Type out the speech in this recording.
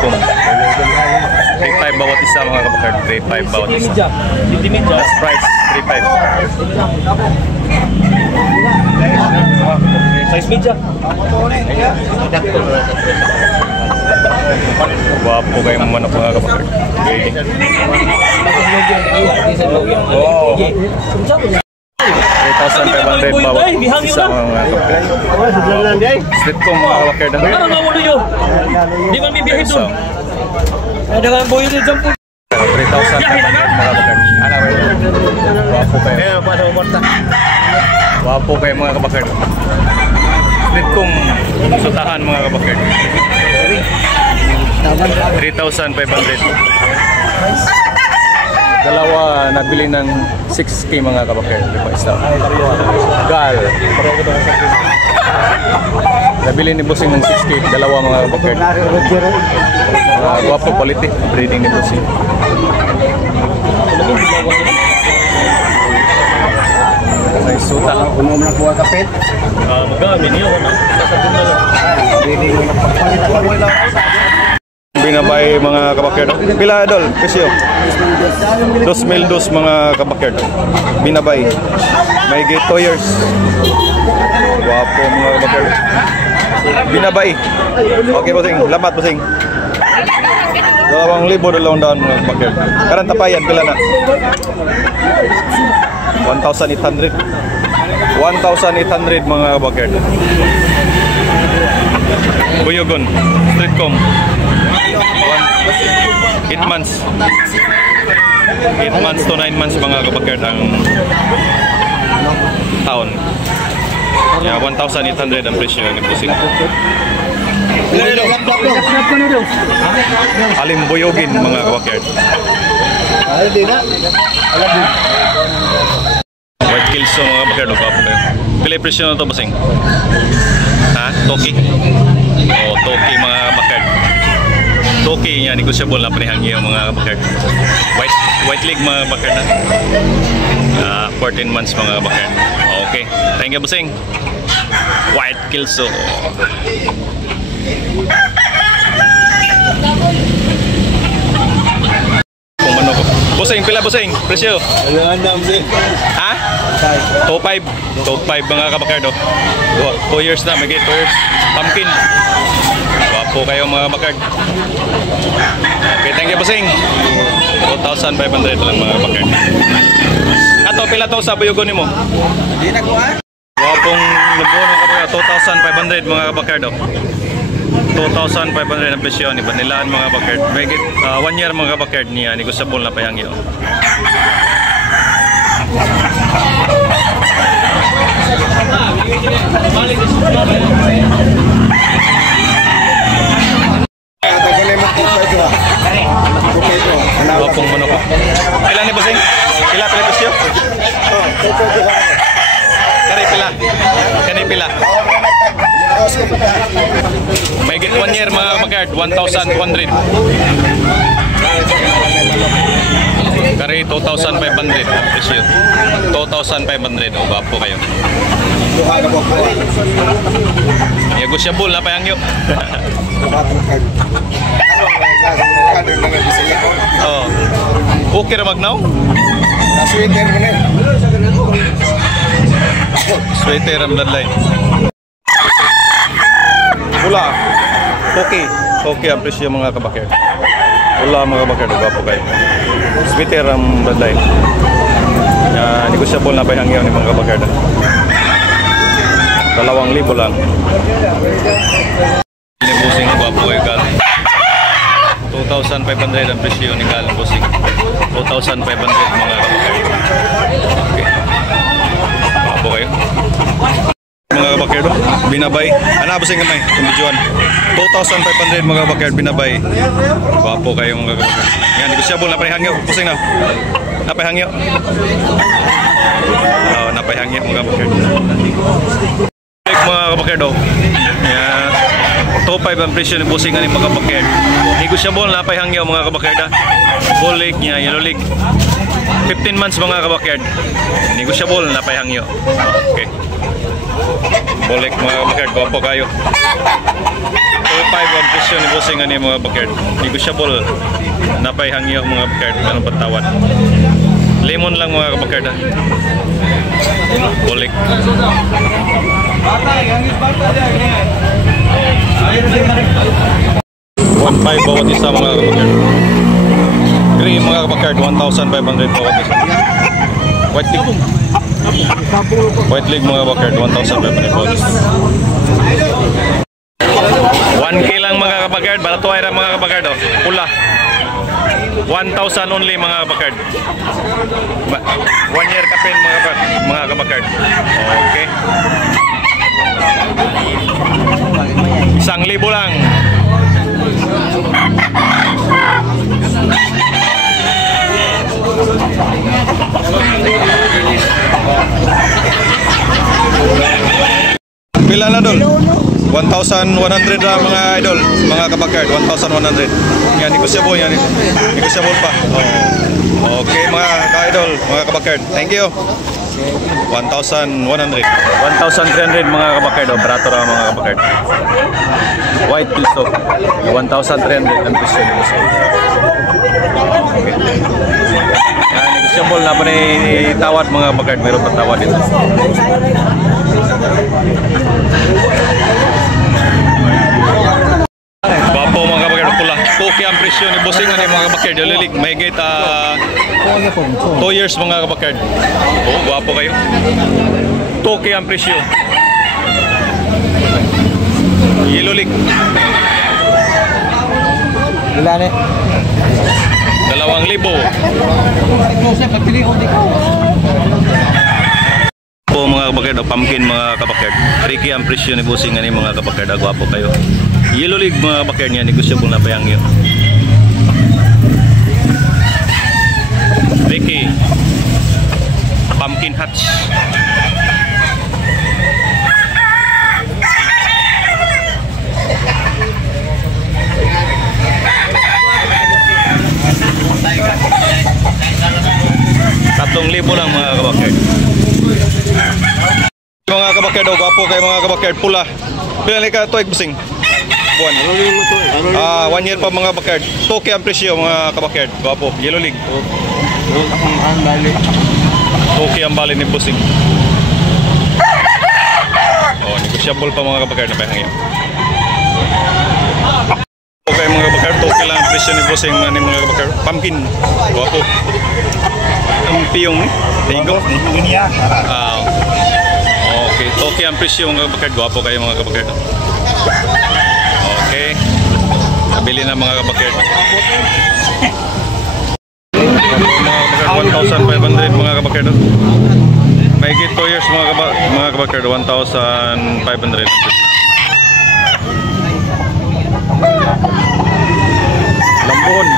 Streetcom. 3.5 bawat isa mga kabakard. 3.5 bawat isa. Last price 3.5. Size media. Wapo kayong manok mga kabakard. Grading. Oh. 3,500 bawat isa mga kabakard. Streetcom mga kabakard. Ano nga mo nyo? Di man may biyahe doon. Ada kan boy ni jump. 3,500 mga kabakard. Ano ba yun? Wapo kayo. Wapo kayo mga kabakard. Streetcom sutahan mga kabakard. 3,500. Dalawa nabili ng 6K mga kabakard. Isa gal nabili ni Bossing ng 6K. Dalawa mga kabakard. Guwapo quality breeding ni Bossing. May suta Puno mo na kuha kapit. Magamin niyo na. Binabay mga kabakard. Pila idol? Presyo? 2,002 mga kabakard. Binabay. May gate 2 years. Guwapo mga kabakard. Binabay. Okay Bossing. Lamat Bossing. 2,200 mga kabakard. Karang tapayan pila na? 1,800. 1,800 mga kabakard. Buyogon. Streetcom. 8 months. 8 months to 9 months mga kabakard ang taon. Yeah, 1,800 ang presyo ni Bossing. Aling buyogin mga kabakard. White Kilso mga kabakard. Kapo kayo. Pila presyo na ito Bossing? Ha? Toki? O, Toki mga kabakard. Toki niya, negotiable na panihanggi yung mga kabakard. White leg mga kabakard na. 14 months mga kabakard. Okay. Thank you Bossing. White Kilso. Kung ano ko. Bossing, pila Bossing? Presyo? Ha? Top 5. Top 5 mga kabakard. 2 years na, may 2 years. Pumpkin. Wapo kayo mga kabakard. Okay, thank you Bossing. 2,500 lang mga kabakard. Ato, pila to sa buyugon ni mo? Hindi na kuha. Wapong lubuno ka 2,500 mga kabakard. 2,500 ang presyo ni Banilaan mga kabakard. May 1 year mga kabakard niya. Negotiable na payang yun. Wapong manok. Kailan ni Bossing? Pila presyo? Kani pila? Kani pila? May 1 year mga kabakard. 1,200. Kari 2,500 presyo. 2,500. O bapo kayo. Negotiable na payang yun. Oh. Okay ra magnaw? Sweater mo na. Sweater ang bloodline. Pula. Okay. Okay ang presyo mga kabakard. Wala mga kabakard. Gwapo kayo. Sweater ang bloodline. Negotiable na pa yung mga kabakard. 2,000 lang. Bossing gwapo kayo gal. 2,500 ang presyo ni gal Bossing. 2,500 mga kabakard. Okay. Gwapo kayo. Mga kabakard, binabay. Ano Bossing kamay? Kumbidyoan. 2,500 mga kabakard binabay. Gwapo kayo mga kabakard. Yan, negosyable na panihangyo. Bossing na. Napahangyo. Oh, napahangyo mga kabakard. Mga kabakard oh. Yan. Top 5 ang presyo ni Bossing ng mga kabakard. Negosyable na panihangyo mga kabakard. Full leg niya, yellow leg. 15 months mga kabakard. Negosyable na panihangyo. Okay. Bolek mga kabakard, gwapo kayo. 2.5 ang presyo ni bossing ani mga backyard. Negotiable. Napay hangyo mga backyard kanang patawad. Lemon lang mga backyard. Bolik. 1.5 bawat isa mga backyard. Green mga backyard 1,500 bawat isa. White leg. White leg mga backyard 1,500 bawat isa. 1K lang mga kabakard, barato ay ra mga kabakard oh. Pula. 1,000 only mga kabakard. 1 year kapin mga kabakard. Okay. 1,000 lang. Pila na dol? 1,100 na mga idol, mga kabakard, 1,100. Yan, negosyable yan. Negosyable pa. Oh. Okay mga ka-idol, mga kabakard. Thank you. 1,100. 1,300 mga kabakard. Oh, barato ra mga kabakard. White piso. 1,300 ang piso. Okay. Yan, negosyable na pa ni tawad mga kabakard. Meron pa tawad dito. Bapo mga kabakard pula. Okay ang presyo ni bossing ani mga kabakard. Lilig may gate 2 years mga kabakard. Oh, guwapo kayo. Okay ang presyo. Yellow leg. Wala na. 2,000. Po mga kabakard, pumpkin mga kabakard. Ricky ang presyo ni bossing ani mga kabakard. Guwapo kayo. Yellow leg mga kabakard niya, negosyable na payang yun. Ricky pumpkin hatch. Katong libo lang mga kabakard. Mga kabakard daw, gwapo kayo mga kabakard, pula. Pila ka ito bossing? Buwan. 1 year pa mga kabakard. Toke ang presyo mga kabakard. Gwapo, yellow leg. Toke ang bali ni bossing. Oh, negosyable pa mga kabakard na pahangyo. Okay mga kabakard, toke lang ang presyo ni bossing ni mga kabakard. Pumpkin. Gwapo. Ang piyong ni. Tinggo. Okay, toke ang presyo mga kabakard. Gwapo kayo mga kabakard. Okay. Nabili na mga kabakard. Mga kabakard 1,500 mga kabakard. May git 2 years mga kabakard 1,500. Lambon.